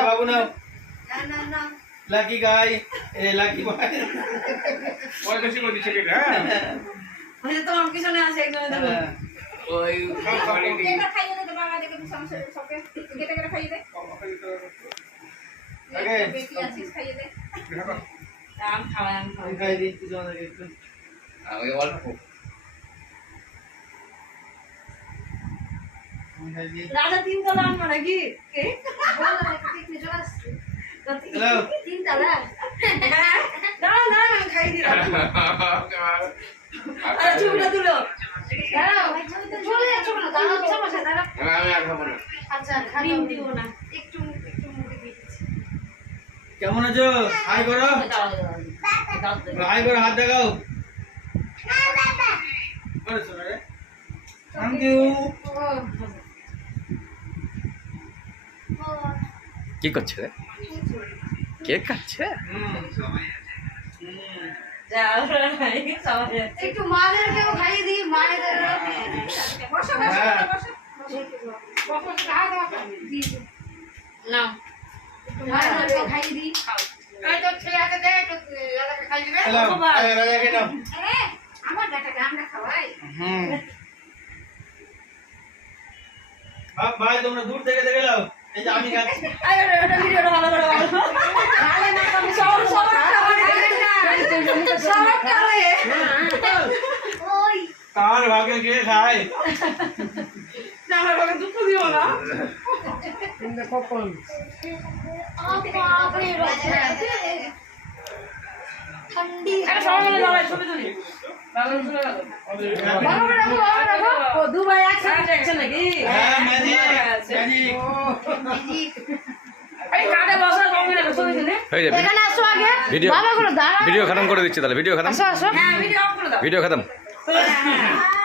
বাবু নাও lucky গাই lucky ভাই ওই বেশি করে দিচ্ছে কেটে ওই যে তোমার পিছনে আছে একজন দেখো ওই কেটে খাইয়ে দে বাবা দেখে তুই সমস্যা সবকে কেটে কেটে খাইয়ে দে আগে বেশি আছিস খাইয়ে দে আম খাওয়াই খাই দিই কিছু আমাকে একটু ওই অল্প খাই দিই রাজা তিনতলা আনবো নাকি কে হ্যালো তিনতলা দাঁড়াও দাঁড়াও আমি খাই দিই আরে ছবিটা তুলো দাঁড়াও চলে যাচ্ছ না দাঁড়াও সমস্যা দাঁড়াও আমি আর খাবো না আচ্ছা খাবো দিব না একটু মুখে দিয়েছি কেমন আছো হাই করো হাই করো হাত দেখাও করেছো রে থ্যাংক ইউ কি করছে রে কেক কাটছে যাও সবাই একটু মাদেরকেও খাইয়ে দিই মায়েদের বসো বসো বসো বসো নাও একটু মায়েদেরকেও খাইয়ে দিই এই তো ছেলে হাতে দে একটু দাদাকে খাইয়ে দিবে হ্যালো রাজাকে নাও আরে আমার বেটাকে আমরা খাওয়াই ভাই তোমরা দূর থেকে দেখে নাও এই যে আমি খাচ্ছি আরে ওটা ভিডিওটা ভালো করে বলো আরে না তুমি সব সবটা হয়ে ওই কার ভাগে কে খায় না আমার বাবা দুঃখ দিও না বাপরে ঠান্ডি আরে সবাই মিলে দাঁড়াই ছবি তুলি বাবা চলে গেল বাবা রাখো ও দুবাই একসাথে দেখছে নাকি হ্যাঁ ম্যাজিক ম্যাজিক এই কাটে বসা সবাই মিলে ছবি তুলি হয়ে যাবে এখানে আসো আগে ভিডিও বাবা গুলো দাঁড়াও ভিডিও খতম করে দিচ্ছি তাহলে ভিডিও খতম আসো আসো হ্যাঁ ভিডিও অফ করে দাও ভিডিও খতম হ্যাঁ